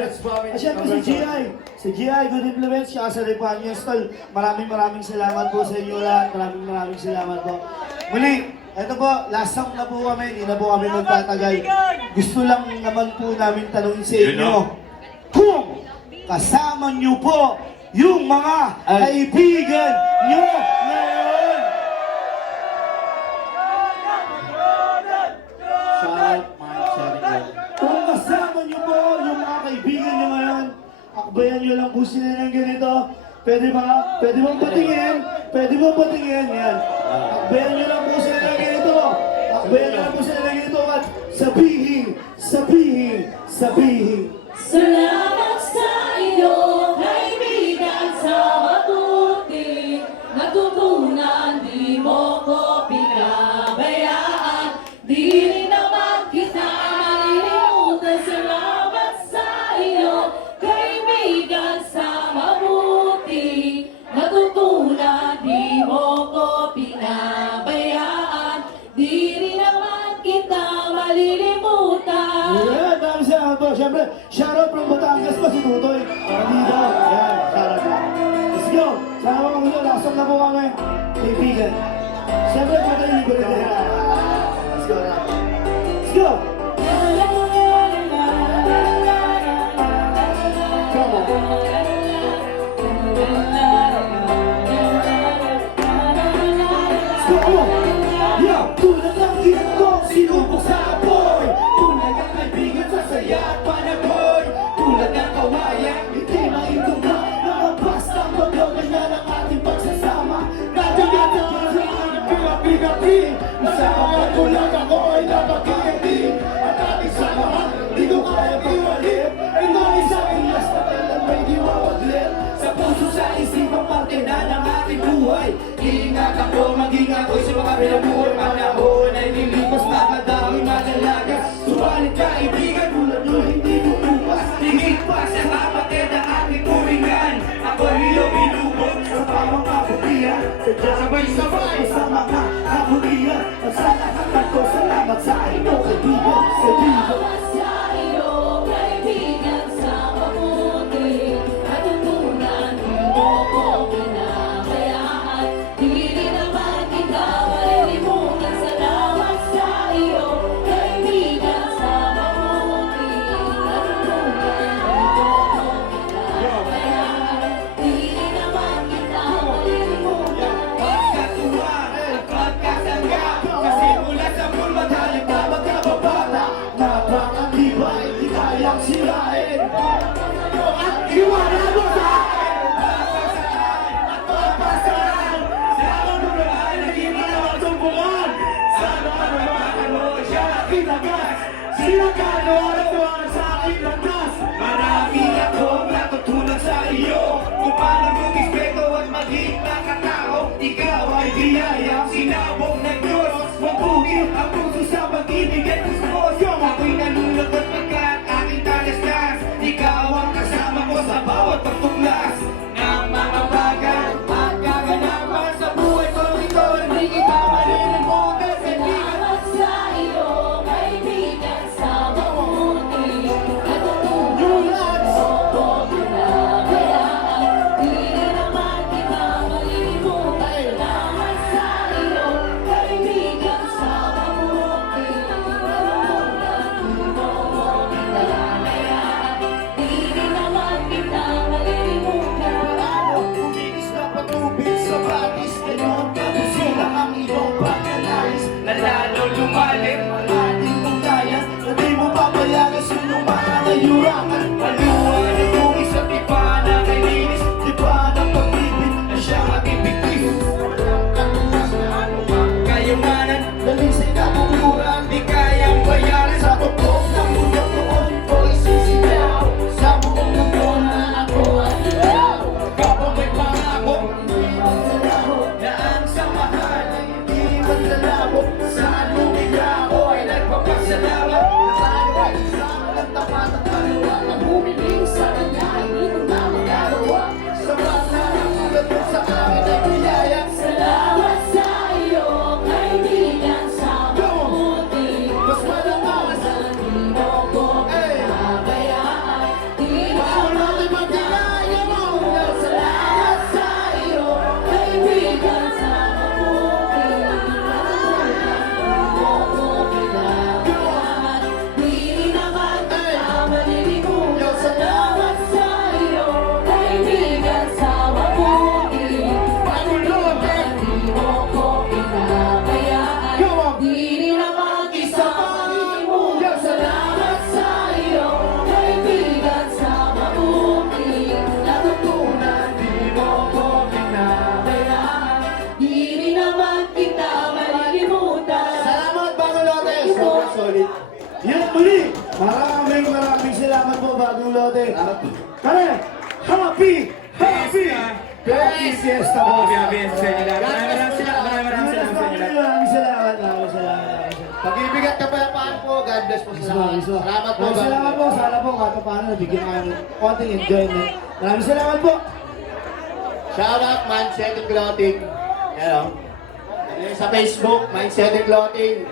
At syempre si G.I. Si G.I. Good Influence, siya sa Repanyos Tol. Maraming salamat po sa inyo lahat. Maraming salamat po. Muli, ito po, last song na po kami. Hindi na po kami magtatagal. Gusto lang naman po namin tanungin sa inyo. Kung kasama nyo po yung mga kaibigan nyo ngayon. Shout, Mike Cherry. Kung kasama nyo po yung mga kaibigan nyo ngayon, akbayan nyo lang po sila ng ganito. Pwede ba? Pwede bang patingin? Pwede bang patingin? Yan. Akbayan nyo lang po sila ng ganito. Akbayan nyo lang po sila ng ganito at sabihin. Salamat sa iyo, kaibigan, sa mabuti. Natutunan, di mo ko pinabayaan. Di rin naman kita malilimutan. Salamat sa iyo, kaibigan, sa mabuti. Natutunan, di mo ko pinabayaan. Di rin naman kita malilimutan. Yan, maraming salamat po. Siyempre, shoutout from Batangas pa si Tutoy. Dito. Yan, shoutout. Let's go. Sama mga gusto, lasang na po kami. Kaibigan. Siyempre, pwede yung libre din. Let's go. Let's go. Come on. Let's go. Come on. Yo, tulad ng ginto, sinubok sa apoy. Tulad ng kaibigan sa saya at panagoy. Tulad ng kawayan, hindi maitungga. Nakapastang magaganyan ang ating pagsasama. Nagagatan ka sa aking pinapigati. Masakang patulang ako ay napakikiti. At ating samahan, di ko kaya piwalit. Ay nangis sa ilas na kailan may di mawaglit. Sa puso sa isipang parte na ng ating buhay. Iingat ako, maging ako'y sa mga pinabuhay. Panahon ay lilipas, makadaming madalaga. Subalit kaibigan, tulad nyo hindi bubukas. Higit pa sa kapatid ang ating turingan. Ako'y iyong inubos sa pamang kabutihan. Sabay-sabay sa mga kabutihan. At sa lahat ko, salamat sa inyo, kaibigan. Salamat sa iyo, kaibigan, sa mabuti. Natutunan, di mo ko pinabayaan. Di rin naman kita malilimutan. Salamat sa iyo, kaibigan, sa mabuti. Natutunan, di mo ko pinabayaan. Di rin naman kita malilimutan. Pagkatuwa at pagkasangga. Kasi mula sa bulmat halip na magkababata. Okay. Kare, happy fiesta, boss. Happy sa inyo lahat. Maraming salamat sa inyo lahat. Pag-ibig at kapayapaan po, God bless po sa lahat. Salamat po. Salamat po. Sana po kahit paano nabigyan kayo ng konting enjoyment. Maraming salamat po. Shout out, Mindset and Clothing. Yan o. Ano yun sa Facebook, Mindset and Clothing.